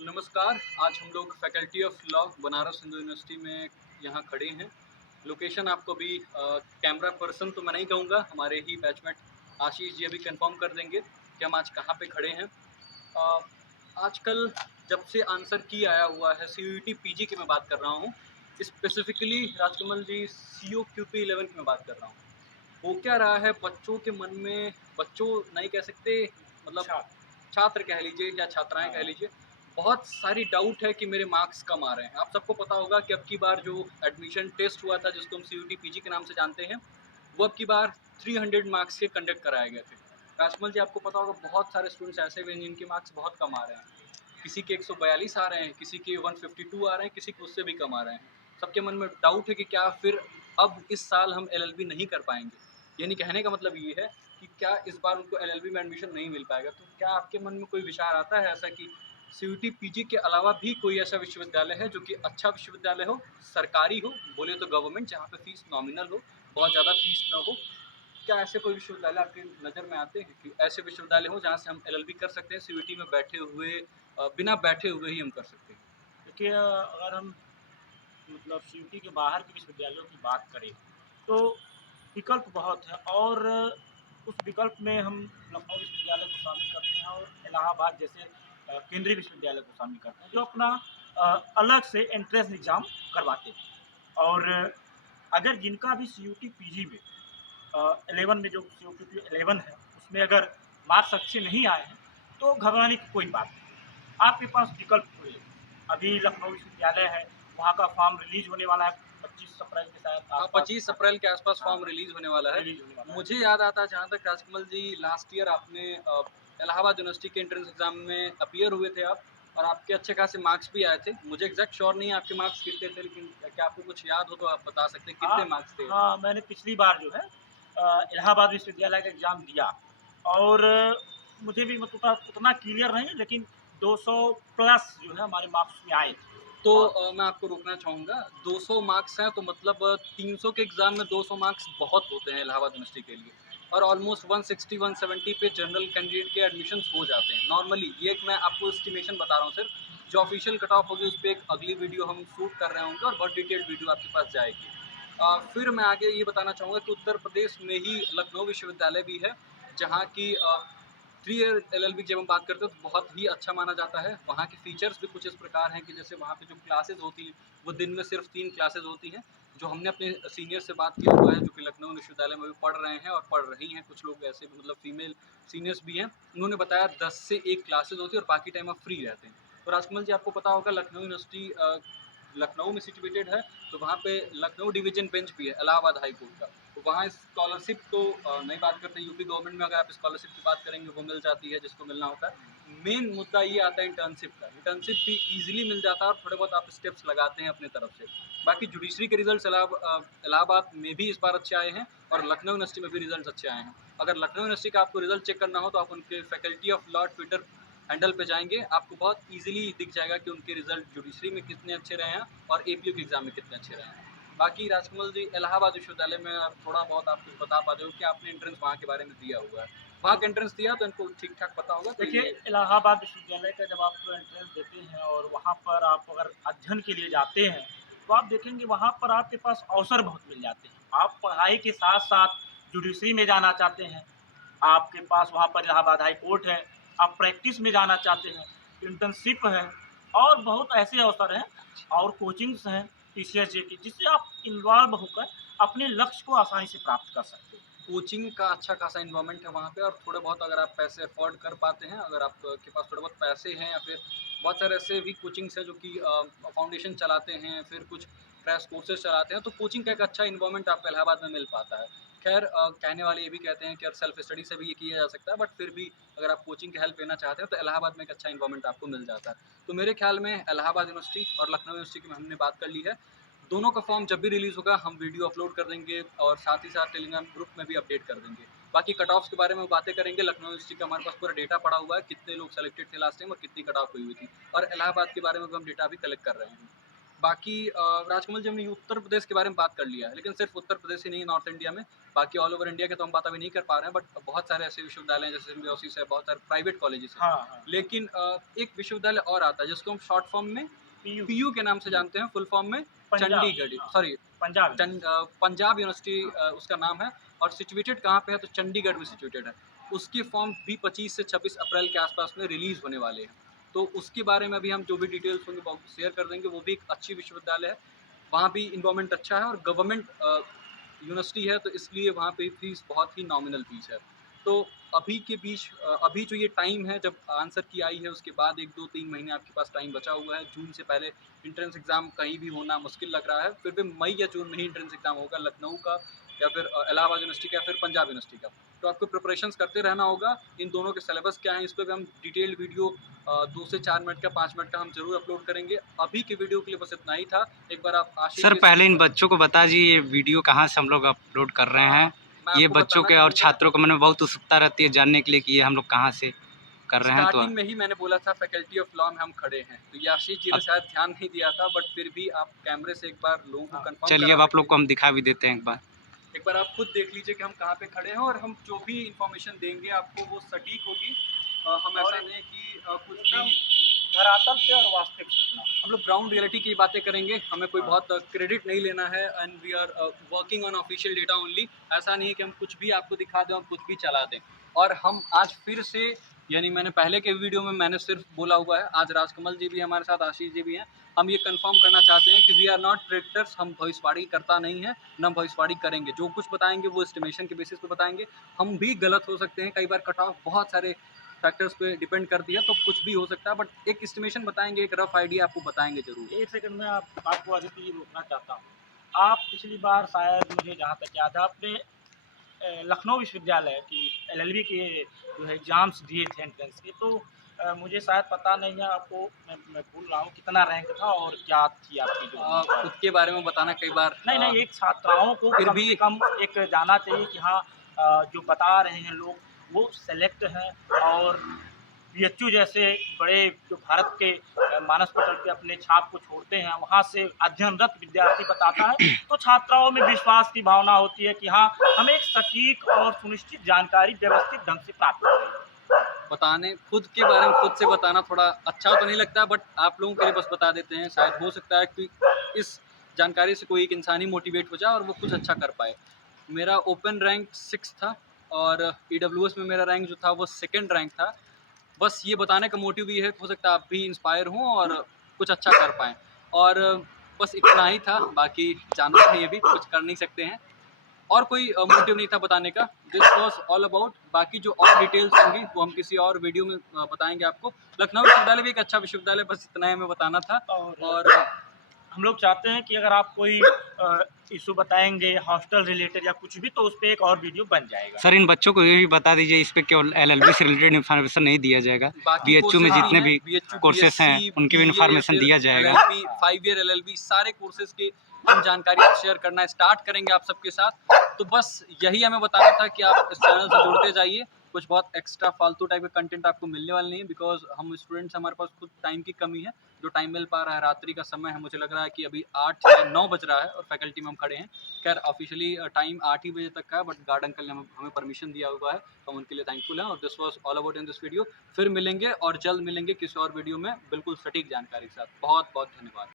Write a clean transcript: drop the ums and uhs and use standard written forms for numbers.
नमस्कार। आज हम लोग faculty of law Banaras Hindu university में यहाँ खड़े हैं। लोकेशन आपको अभी कैमरा पर्सन तो मैं नहीं कहूँगा, हमारे ही बैचमेट आशीष जी अभी कंफर्म कर देंगे कि हम आज कहाँ पे खड़े हैं। अ, आजकल जब से आंसर की आया हुआ है सीयूईटी पीजी की मैं बात कर रहा हूँ, स्पेसिफिकली राजकमल जी सीओक्यूपी 11 की मैं बात कर रहा हूँ। हो क्या रहा है बच्चों के मन में, बच्चों नहीं कह सकते, मतलब अच्छा, छात्र कह लीजिए या छात्राएँ कह हाँ, लीजिए, बहुत सारी डाउट है कि मेरे मार्क्स कम आ रहे हैं। आप सबको पता होगा कि अब की बार जो एडमिशन टेस्ट हुआ था जिसको हम सीयूटी पीजी के नाम से जानते हैं, वो अब की बार 300 मार्क्स के कंडक्ट कराए गए थे। राजकमल जी आपको पता होगा बहुत सारे स्टूडेंट्स ऐसे भी हैं जिनके मार्क्स बहुत कम आ रहे हैं। किसी के 142 आ रहे हैं, किसी के 152 आ रहे हैं, किसी के उससे भी कम आ रहे हैं। सबके मन में डाउट है कि क्या फिर अब इस साल हम एलएलबी नहीं कर पाएँगे? यानी कहने का मतलब ये है कि क्या इस बार उनको एलएलबी में एडमिशन नहीं मिल पाएगा? तो क्या आपके मन में कोई विचार आता है ऐसा कि सीयूटी पीजी के अलावा भी कोई ऐसा विश्वविद्यालय है जो कि अच्छा विश्वविद्यालय हो, सरकारी हो, बोले तो गवर्नमेंट जहाँ पे फीस नॉमिनल हो, बहुत ज़्यादा फीस ना हो? क्या ऐसे कोई विश्वविद्यालय आपकी नज़र में आते हैं कि ऐसे विश्वविद्यालय हो जहाँ से हम एलएलबी कर सकते हैं सीयूटी में बैठे हुए, बिना बैठे हुए ही हम कर सकते हैं? देखिए अगर हम मतलब सीयूटी के बाहर के विश्वविद्यालयों की बात करें, तो विकल्प बहुत है और उस विकल्प में हम लखनऊ विश्वविद्यालय को शामिल करते हैं और इलाहाबाद जैसे केंद्रीय विश्वविद्यालय को शामिल करते हैं, जो अपना अलग से एंट्रेंस एग्ज़ाम करवाते हैं। और अगर जिनका भी सीयूटी पीजी में 11 में जो सीयूटी 11 है, उसमें अगर मार्क्स अच्छे नहीं आए हैं, तो घबराने की कोई बात नहीं है। आपके पास विकल्प खुले हैं। अभी लखनऊ विश्वविद्यालय है, वहाँ का फॉर्म रिलीज़ होने वाला है 25 अप्रैल के शायद हाँ, आस-पास 25 हाँ, अप्रैल के आसपास हाँ, फॉर्म रिलीज़ होने वाला है। रिलीज़ होने वाला है। मुझे याद आता है जहाँ तक राजकमल जी लास्ट ईयर आपने इलाहाबाद यूनिवर्सिटी के एंट्रेंस एग्ज़ाम में अपीयर हुए थे आप और आपके अच्छे खासे मार्क्स भी आए थे। मुझे एग्ज़ैक्ट श्योर नहीं है आपके मार्क्स कितने थे, लेकिन क्या आपको कुछ याद हो तो आप बता सकते हैं हाँ, कितने मार्क्स थे? हाँ, मैंने पिछली बार जो है इलाहाबाद विश्वविद्यालय का एग्ज़ाम दिया और मुझे भी मतलब उतना क्लियर नहीं लेकिन 200 प्लस जो है हमारे मार्क्स में आए थे। तो और मैं आपको रोकना चाहूँगा, 200 मार्क्स हैं तो मतलब 300 के एग्ज़ाम में 200 मार्क्स बहुत होते हैं इलाहाबाद यूनिवर्सिटी के लिए और ऑलमोस्ट 160-170 पे जनरल कैंडिडेट के एडमिशन्स हो जाते हैं। नॉर्मली ये एक मैं आपको एस्टिमेशन बता रहा हूँ सिर्फ, जो ऑफ़िशियल कट ऑफ होगी उस पे एक अगली वीडियो हम शूट कर रहे होंगे और बहुत डिटेल्ड वीडियो आपके पास जाएगी। फिर मैं आगे ये बताना चाहूँगा कि उत्तर प्रदेश में ही लखनऊ विश्वविद्यालय भी है, जहाँ की 3 ईयर एलएलबी की जब हम बात करते हैं तो बहुत ही अच्छा माना जाता है। वहाँ के फीचर्स भी कुछ इस प्रकार हैं कि जैसे वहाँ पे जो क्लासेज़ होती हैं, वो दिन में सिर्फ़ 3 क्लासेज़ होती हैं। जो हमने अपने सीनियर से बात किया हुआ है, जो कि लखनऊ विश्वविद्यालय में भी पढ़ रहे हैं और पढ़ रही हैं, कुछ लोग ऐसे भी मतलब फीमेल सीनियर्स भी हैं। उन्होंने बताया 10 से 1 क्लासेज़ होती है और बाकी टाइम आप फ्री रहते हैं। तो राजकमल जी आपको पता होगा लखनऊ यूनिवर्सिटी लखनऊ में सिचुएटेड है, तो वहाँ पे लखनऊ डिवीज़न बेंच भी है, इलाहाबाद हाई कोर्ट का। तो वहाँ स्कॉलरशिप तो नहीं बात करते, यूपी गवर्नमेंट में अगर आप स्कॉलरशिप की बात करेंगे वो मिल जाती है जिसको मिलना होता है। मेन मुद्दा ये आता है इंटर्नशिप का। इंटर्नशिप भी ईज़िली मिल जाता है और थोड़े बहुत आप स्टेप्स लगाते हैं अपनी तरफ से। बाकी जुडिशरी के रिज़ल्ट्स इलाहाबाद में भी इस बार अच्छे आए हैं और लखनऊ यूनिवर्सिटी में भी रिज़ल्ट्स अच्छे आए हैं। अगर लखनऊ यूनिवर्सिटी का आपको रिज़ल्ट चेक करना हो तो आप उनके faculty of law Twitter handle पे जाएँगे, आपको बहुत ईज़िली दिख जाएगा कि उनके रिज़ल्ट जुडिशरी में कितने अच्छे रहे हैं और एपीओ के एग्ज़ाम में कितने अच्छे रहे हैं। बाकी राजकमल जी इलाहाबाद विश्वविद्यालय में आप थोड़ा बहुत आप कुछ बता पाते हो कि आपने एंट्रेंस वहाँ के बारे में दिया हुआ है। वहाँ का एंट्रेंस दिया तो इनको ठीक-ठाक पता होगा तो देखिए ये इलाहाबाद विश्वविद्यालय का जब आप एंट्रेंस देते हैं और वहाँ पर आप अगर अध्ययन के लिए जाते हैं, तो आप देखेंगे वहाँ पर आपके पास अवसर बहुत मिल जाते हैं। आप पढ़ाई के साथ-साथ जुडिशरी में जाना चाहते हैं, आपके पास वहाँ पर इलाहाबाद हाई कोर्ट है, आप प्रैक्टिस में जाना चाहते हैं, इंटर्नशिप है और बहुत ऐसे अवसर हैं और कोचिंग्स हैं टीसीएस की जिससे आप इन्वॉल्व होकर अपने लक्ष्य को आसानी से प्राप्त कर सकते हैं। कोचिंग का अच्छा खासा एनवायरनमेंट है वहाँ पे और थोड़े बहुत अगर आप पैसे अफ़ोर्ड कर पाते हैं, अगर आपके पास थोड़े बहुत पैसे हैं या फिर बहुत सारे ऐसे भी कोचिंग्स हैं जो कि फाउंडेशन चलाते हैं, फिर कुछ क्रैश कोर्सेज़ चलाते हैं, तो कोचिंग का एक अच्छा एनवायरनमेंट आपको इलाहाबाद में मिल पाता है। ख़ैर कहने वाले ये भी कहते हैं कि यार सेल्फ स्टडी से भी ये किया जा सकता है, बट फिर भी अगर आप कोचिंग की हेल्प लेना चाहते हैं, तो इलाहाबाद में एक अच्छा एनवायरनमेंट आपको मिल जाता है। तो मेरे ख़्याल में इलाहाबाद यूनिवर्सिटी और लखनऊ यूनिवर्सिटी की हमने बात कर ली है। दोनों का फॉर्म जब भी रिलीज़ होगा हम वीडियो अपलोड कर देंगे और साथ ही साथ टेलीग्राम ग्रुप में भी अपडेट कर देंगे। बाकी कट ऑफ्स के बारे में बातें करेंगे, लखनऊ यूनिवर्सिटी का हमारे पास पूरा डेटा पड़ा हुआ है, कितने लोग सेलेक्टेड थे लास्ट टाइम और कितनी कट ऑफ हुई हुई थी और इलाहाबाद के बारे में भी हम डेटा अभी कलेक्ट कर रहे हैं। बाकी राजकमल जी, हमने उत्तर प्रदेश के बारे में बात कर लिया है, लेकिन सिर्फ उत्तर प्रदेश ही नहीं, नॉर्थ इंडिया में बाकी ऑल ओवर इंडिया के तो हम बात अभी नहीं कर पा रहे हैं, बट बहुत सारे ऐसे विश्वविद्यालय हैं, जैसे सिम्बायोसिस है, बहुत सारे प्राइवेट कॉलेजेस हैं। हाँ, हाँ। लेकिन एक विश्वविद्यालय और आता है जिसको हम शॉर्ट फॉर्म में पीयू पीयू के नाम से जानते हैं, फुल फॉर्म में पंजाब, चंडीगढ़, हाँ, सॉरी पंजाब पंजाब यूनिवर्सिटी हाँ, उसका नाम है। और सिचुएटेड कहाँ पे है, तो चंडीगढ़ में सिचुएटेड है। उसकी फॉर्म भी 25 से 26 अप्रैल के आसपास में रिलीज़ होने वाले हैं। तो उसके बारे में अभी हम जो भी डिटेल्स होंगे वो शेयर कर देंगे। वो भी एक अच्छी विश्वविद्यालय है, वहाँ भी इन्वायरमेंट अच्छा है और गवर्नमेंट यूनिवर्सिटी है, तो इसलिए वहाँ पे फीस बहुत ही नॉमिनल फीस है। तो अभी के बीच अभी जो ये टाइम है जब आंसर की आई है, उसके बाद 1, 2, 3 महीने आपके पास टाइम बचा हुआ है। जून से पहले एंट्रेंस एग्ज़ाम कहीं भी होना मुश्किल लग रहा है, फिर भी मई या जून में ही एंट्रेंस एग्ज़ाम होगा, लखनऊ का या फिर इलाहाबाद यूनिवर्सिटी का या फिर पंजाब यूनिवर्सिटी का। तो आपको प्रिपरेशंस करते रहना होगा। इन दोनों के सिलेबस क्या हैं, इस पे भी हम डिटेल्ड वीडियो 2 से 4 मिनट का, 5 मिनट का हम ज़रूर अपलोड करेंगे। अभी की वीडियो के लिए बस इतना ही था। एक बार आप आशीष सर के पहले इन बच्चों को बता दीजिए ये वीडियो कहाँ से हम लोग अपलोड कर रहे हैं। मैं ये आपको बच्चों बताना के और चाहूँगा, छात्रों के मन में बहुत उत्सुकता रहती है जानने के लिए कि ये हम लोग कहाँ से कर रहे हैं। तो स्टार्टिंग में ही मैंने बोला था फैकल्टी ऑफ लॉ में हम खड़े हैं, तो ये आशीष जी ने अब शायद ध्यान नहीं दिया था, बट फिर भी आप कैमरे से एक बार लोगों को हाँ। कंफर्म चलिए करा अब आप सकते लोग को हैं। हम दिखा भी देते हैं एक बार। एक बार आप खुद देख लीजिए कि हम कहाँ पे खड़े हैं, और हम जो भी इंफॉर्मेशन देंगे आपको वो सटीक होगी। हम और ऐसा नहीं कि कुछ एकदम भी, धरातल पे और वास्तविक सूचना। हम लोग ग्राउंड रियलिटी की बातें करेंगे। हमें कोई हाँ, बहुत क्रेडिट नहीं लेना है, and we are working on official data only. ऐसा नहीं है कि हम कुछ भी आपको दिखा दें और कुछ भी चला दें। और हम आज फिर से, यानी मैंने पहले के वीडियो में मैंने सिर्फ बोला हुआ है, आज राजकमल जी भी हमारे साथ, आशीष जी भी हैं। हम ये कंफर्म करना चाहते हैं कि वी आर नॉट प्रेडिक्टर्स, हम भविष्यवाणी करता नहीं है, न भविष्यवाणी करेंगे। जो कुछ बताएंगे वो एस्टिमेशन के बेसिस पे बताएंगे। हम भी गलत हो सकते हैं, कई बार कट ऑफ बहुत सारे फैक्टर्स पे डिपेंड करती है, तो कुछ भी हो सकता है, बट एक एस्टिमेशन बताएंगे, एक रफ आइडिया आपको बताएंगे जरूर। एक सेकंड में आपको आदित्य जी रोकना चाहता हूँ। आप पिछली बार शायद मुझे जहाँ तक याद है आपने लखनऊ विश्वविद्यालय की एलएलबी के जो है एग्ज़ाम्स दिए थे एंट्रेंस के, तो मुझे शायद पता नहीं है आपको, मैं भूल रहा हूँ कितना रैंक था और क्या थी आपकी जो खुद के बारे में बताना कई बार नहीं, एक छात्राओं को फिर कम भी से कम एक जाना चाहिए कि हाँ, जो बता रहे हैं लोग वो सेलेक्ट हैं, और बीएचयू जैसे बड़े जो भारत के मानस पटल पे अपने छाप को छोड़ते हैं, वहाँ से अध्ययनरत विद्यार्थी बताता है, तो छात्राओं में विश्वास की भावना होती है कि हाँ, हमें एक सटीक और सुनिश्चित जानकारी व्यवस्थित ढंग से प्राप्त हो रही है। बताने, खुद के बारे में खुद से बताना थोड़ा अच्छा तो नहीं लगता, बट आप लोगों के लिए बस बता देते हैं। शायद हो सकता है कि इस जानकारी से कोई एक इंसान ही मोटिवेट हो जाए और वो कुछ अच्छा कर पाए। मेरा ओपन रैंक 6 था, और ईडब्ल्यूएस में मेरा रैंक जो था वो 2nd रैंक था। बस ये बताने का मोटिव ये है कि हो सकता है आप भी इंस्पायर हों और कुछ अच्छा कर पाएँ। और बस इतना ही था, बाकी जानवर हैं ये भी, कुछ कर नहीं सकते हैं। और कोई मोटिव नहीं था बताने का। This was all about. बाकी जो और डिटेल्स होंगी वो हम किसी और वीडियो में बताएंगे आपको। लखनऊ विश्वविद्यालय भी एक अच्छा विश्वविद्यालय, बस इतना ही हमें बताना था। और हम लोग चाहते हैं कि अगर आप कोई इशू बताएंगे हॉस्टल रिलेटेड या कुछ भी, तो उस पर एक और वीडियो बन जाएगा। सर इन बच्चों को ये भी बता दीजिए इस पे केवल एलएलबी से रिलेटेड इन्फॉर्मेशन नहीं दिया जाएगा, बाकी बीएचयू में जितने भी कोर्सेस हैं उनकी भी इन्फॉर्मेशन दिया जाएगा। एलएलबी, 5 ईयर एलएलबी, सारे कोर्सेज की हम जानकारी शेयर करना स्टार्ट करेंगे आप सबके साथ। तो बस यही हमें बताना था कि आप इस चैनल से जुड़ते जाइए। कुछ बहुत एक्स्ट्रा फालतू टाइप का कंटेंट आपको मिलने वाला नहीं है, बिकॉज हम स्टूडेंट्स, हमारे पास खुद टाइम की कमी है। जो टाइम मिल पा रहा है, रात्रि का समय है, मुझे लग रहा है कि अभी 8 या 9 बज रहा है और फैकल्टी में हम खड़े हैं। खैर ऑफिशियली टाइम 8 ही बजे तक का है, बट गार्ड अंकल ने हमें परमिशन दिया हुआ है, तो हम उनके लिए थैंकफुल हैं। और this was all about in this video. फिर मिलेंगे और जल्द मिलेंगे किसी और वीडियो में बिल्कुल सटीक जानकारी के साथ। बहुत बहुत धन्यवाद।